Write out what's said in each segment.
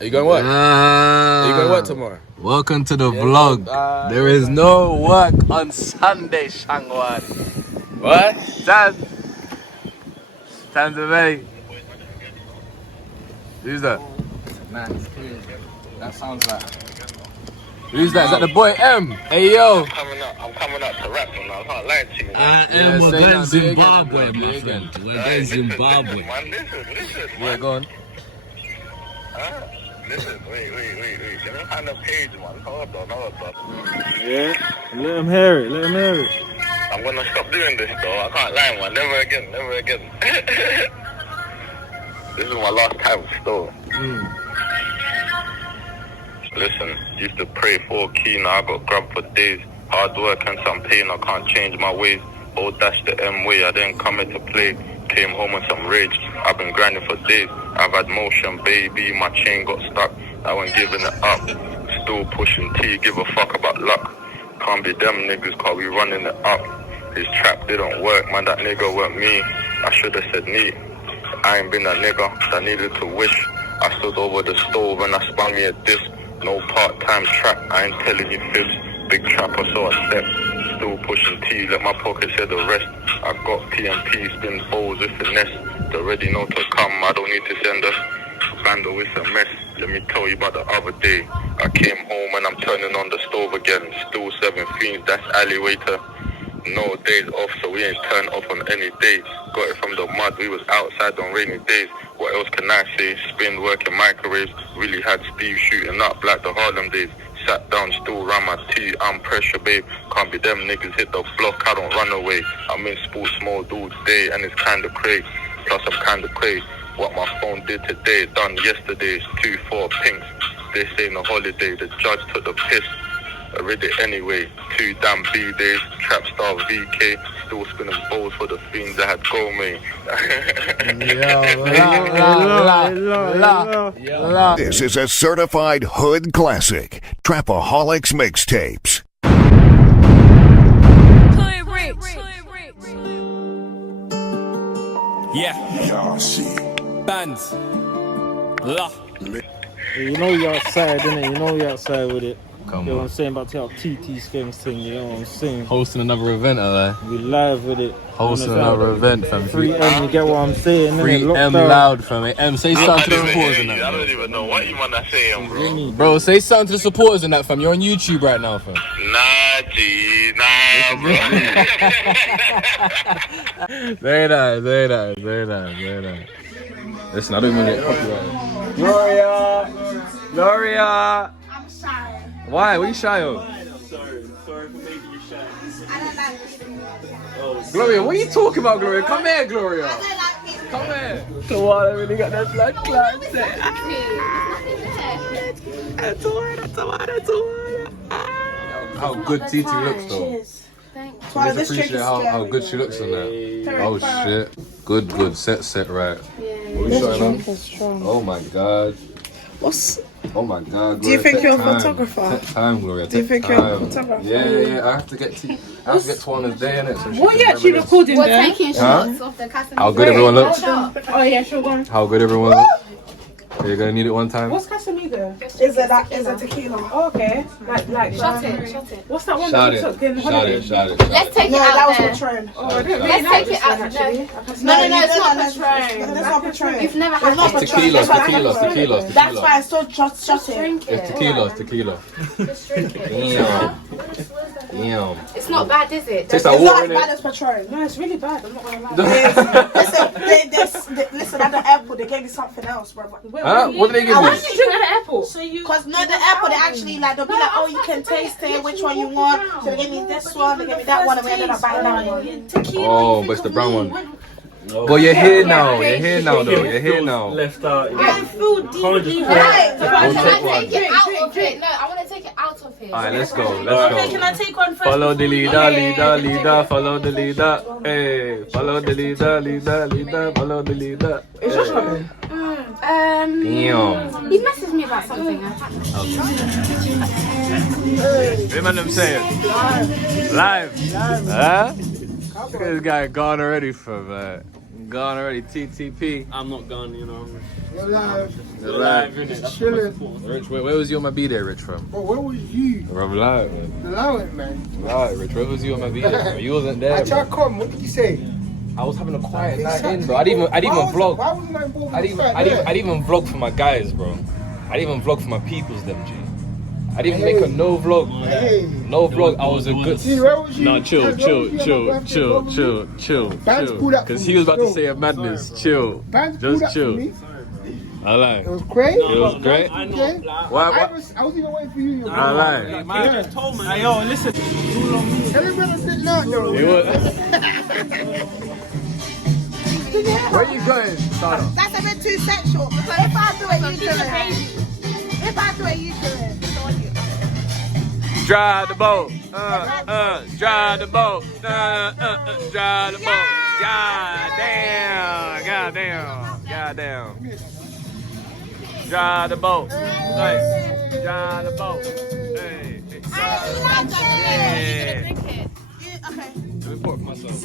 Are you going work? Are you going work tomorrow? Welcome to the vlog. There is no work on Sunday, Shangwan. What? Time to make. Who's that? Nah, it's clear. That sounds like. Who's that? Is that the boy M? Hey yo. I'm coming up to rap, man. I can't lie to you. Yeah, we're say going no, do it again, Zimbabwe, do my it again. friend. We're going Zimbabwe. Man, listen, Yeah, man. go on. Listen, wait. Let me find the page, man. Hold on. Yeah, let him hear it. I'm gonna stop doing this, though. I can't lie, man. Never again. This is my last time, still. Listen, used to pray for a key, now I got grabbed for days. Hard work and some pain, I can't change my ways. Oh, dash the M way, I didn't come here to play. Came home with some rage, I've been grinding for days. I've had motion, baby, my chain got stuck. I wasn't giving it up, still pushing T, give a fuck about luck. Can't be them niggas, cause we running it up. His trap didn't work, man, that nigga weren't me. I should've said neat. I ain't been that nigga that needed to wish. I stood over the stove and I spun me a disc. No part-time trap, I ain't telling you fibs. Big trapper, so I step. Still pushing T, let my pocket say the rest. I got PMP, spin bowls with finesse. They already know to come, I don't need to send us. Bando is a mess, let me tell you about the other day. I came home and I'm turning on the stove again. Still 7 fiends, that's alleywaiter. No days off, so we ain't turned off on any day. Got it from the mud, we was outside on rainy days. What else can I say? Spin working microwaves. Really had Steve shooting up like the Harlem days. Sat down, still ran my tea. I'm pressure, babe. Can't be them niggas hit the block, I don't run away. I'm in sports mode all day and it's kinda crazy. Plus I'm kinda crazy. What my phone did today, done yesterday. 2-4 pinks. This ain't a holiday. The judge took the piss. I read it anyway. 2 damn B-days, trap star VK, still spinning bowls for the fiends that had Gomez. This is a certified hood classic. Trapaholics Mixtapes. Yeah. Bands. La. You know you're outside, innit? You know you're outside with it. Come You know what on. I'm saying? About to take TT Skims thing, you know what I'm saying? Hosting another event, alright? We live with it. Hosting another event, fam. Free M, you get what I'm saying? Free innit? M Lockdown. loud, fam. M, say something to the supporters in I that, don't even know what you man are saying, bro. Really? bro. Say something to the supporters in that, fam. You're on YouTube right now, fam. Nah, G, nah, bro. Very nice. Listen, I don't even get copyrighted. Gloria! I'm shy. Why? What are you shy of? Sorry for making you shy. I don't like people. Gloria, what are you talking about, Gloria? Come here, Gloria. I don't like people. Come here. Come on, I really got that blood clot. How good TT looks, though. Cheers. Thanks. Please appreciate how good she looks on that. Oh shit. Good. Set right. What you showing on? Oh my god. Oh my god. Gloria, Do you think you're a time. photographer? Take time, Gloria. Do you take think you're a time. photographer? Yeah. I have to get to one a day, innit? So she What can are you actually reminisce. recording We're there? taking shots of the Casamigos. How good everyone looks. Oh yeah, sure, go on. How good everyone looks. You're gonna need it one time. What's Casamigo? Is it tequila? Oh, okay. Like Shot it. What's that one Shout that it. you took in Shout holiday? it. Shout it. Let's take No, it out that was there. Patron. Oh, I don't really Let's like take this it out. one, actually. No, it's not Patron. That's not Patron. You've never It's had not it. Patron. Tequila. That's why I still shot it. Drink It's it. tequila. Just drink it. Damn. It's not bad, is it? Tastes like It's not water, as bad innit? as Patron. No, it's really bad. I'm not gonna lie. Listen, at the airport, they gave me something else, bro. Huh? What did they give I you? want you to at the airport. Because no, the airport, they actually, like, they'll be like, oh, you can taste it, which one you want. So they gave me this one, they gave me that one, and we ended up buying that one. Oh, but it's the brown one. Well, you're here now. You're here now. Left out. I feel deeply Right. Can I take one. take it out of it? No, I want to take it out of here. Alright, let's go. Can I take one first? Follow the leader. Follow the leader. Hey, follow the leader. Follow the leader. Damn. He messaged me about something. Remember them saying? Live. Huh? This guy gone already from gone already. TTP. I'm not gone, you know. You're live. You're live. innit? That's Chilling. Rich, where was you on my B-Day, Rich, from? But where was you? I'm live, man. Allow it, man. Live, Rich. Where was you on my B-Day, bro? You wasn't there, I tried bro. to come. What did you say? I was having a quiet night in, bro. I didn't even vlog. Why wasn't I involved I in didn't even vlog for my guys, bro. I didn't even vlog for my peoples, them, G. I didn't even make a no vlog. Hey. No vlog. I was a good. See, where was you? No, chill. Where was you on my birthday? Bands pulled up Because for he me. was about to Yo. say a madness. Chill. Bands pulled Just up for chill. me. I like. It was great. It was great. I know. Okay. Like, Why? I was even waiting for you. I like. man just told me. Hey, yo, listen. Tell him when I said no, though. It was. Where you going, Sana? That's a bit too sexual. Because if I do it, you do it. If I do it, you do it. Drive the boat. Drive the boat. Drive the boat. God damn. God damn. God damn. Drive the boat. Hey. Drive the boat. Hey. Hey. Okay. Let me pour it for myself.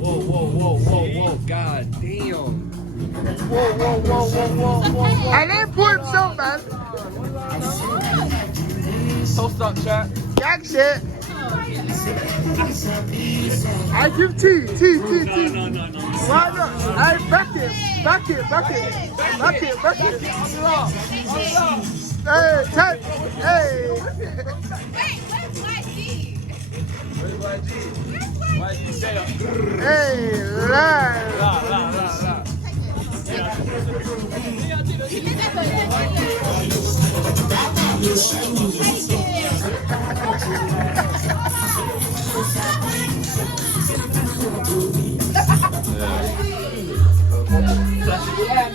Whoa. God damn. I didn't pour himself, man. Toast up, chat. Gang shit. I give tea. No. Why not? I back it. Hey, touch. Hey. Hey, live.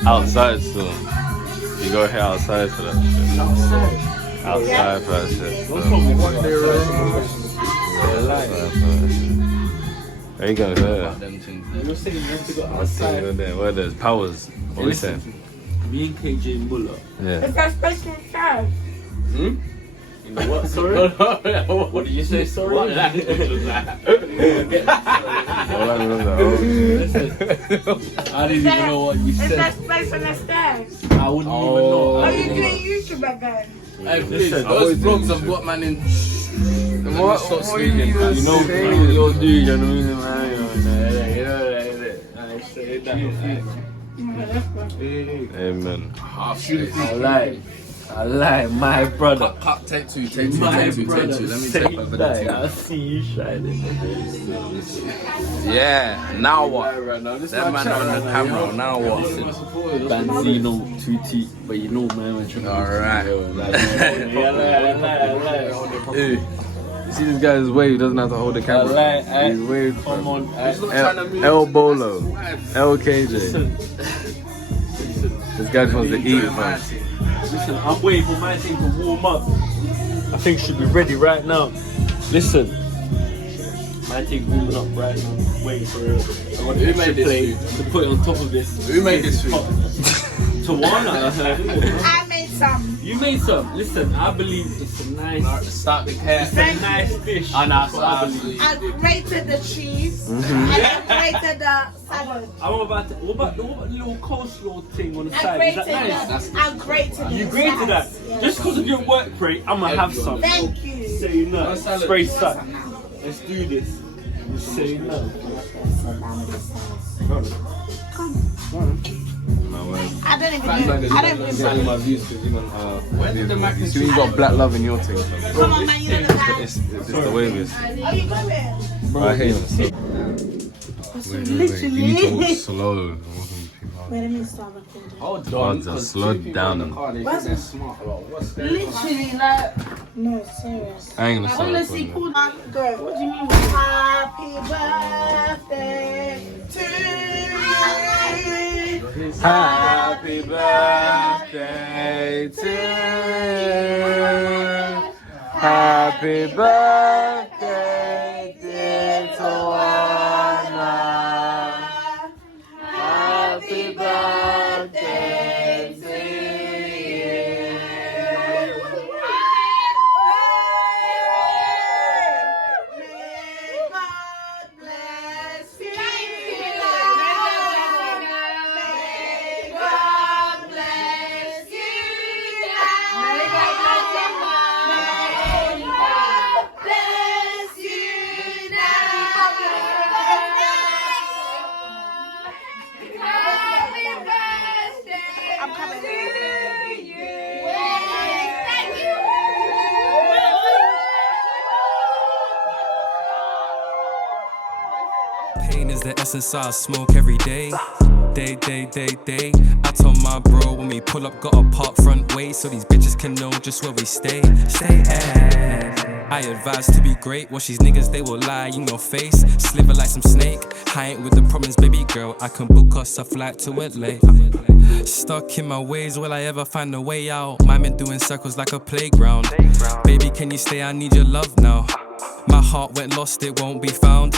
Outside still. You go here outside for that shit. Outside for that shit. There you go, there. What's there? Where there's powers. What we saying? Me and KJ Muller. Yeah. That's special time. What? Sorry? What did you say? Sorry? What language was that? I didn't even know what you It's said. that space on the stairs. I wouldn't even know. Are you doing YouTube again? Hey, please, Listen, those vlogs have got man in. What? Stop speaking. You know what you'll do, you know what I mean? Amen. I like my brother. Cut, take two. Let me Say take over the that. two. I see you shining. Yeah, now what? This That man on the camera, now what? Benzino 2T, but you know, man, when you're Alright. Hey, you see this guy's wave, he doesn't have to hold the camera. He's waved. Come on, El Bolo, LKJ. This guy just wants to eat, man. Listen, I'm waiting for my thing to warm up. I think it should be ready right now. Listen, my thing warming up right now. Waiting for it. I want Who to made this play food? to put it on top of this. Who made this food? Tawana, I heard. I made some. You made some. Listen, I believe it's a nice, Start big hair. it's a nice dish. And I I grated the cheese. And I grated the salad. I'm about to. What about the little coleslaw thing on the I side? Is grated that nice? I grated You the grated that. salad. Yeah. Just because of your work rate, I'm gonna have some. Thank you. Say no. Spray sun. Let's do this. Say no. I don't even My views because you got black love in your thing. Come on, man, you know the guy. It's the wavest. Are you going? I hate him. You need to walk slow. Wait, let me start recording. Hold on, just slow down. Literally, like, no, serious. I ain't gonna start Honestly, recording. cool. Go. What do you mean? Happy birthday to you. Happy birthday to you. Happy birthday, dear Tawana. Happy birthday to you. May God bless you. lesson, so I smoke every day. Day. I told my bro when we pull up, got a park front way, so these bitches can know just where we stay. I advise to be great, watch these niggas, they will lie in your face. Sliver like some snake, I ain't with the problems, baby girl. I can book us a flight to LA. Stuck in my ways, will I ever find a way out? Mine been doing circles like a playground. Baby, can you stay? I need your love now. My heart went lost, it won't be found.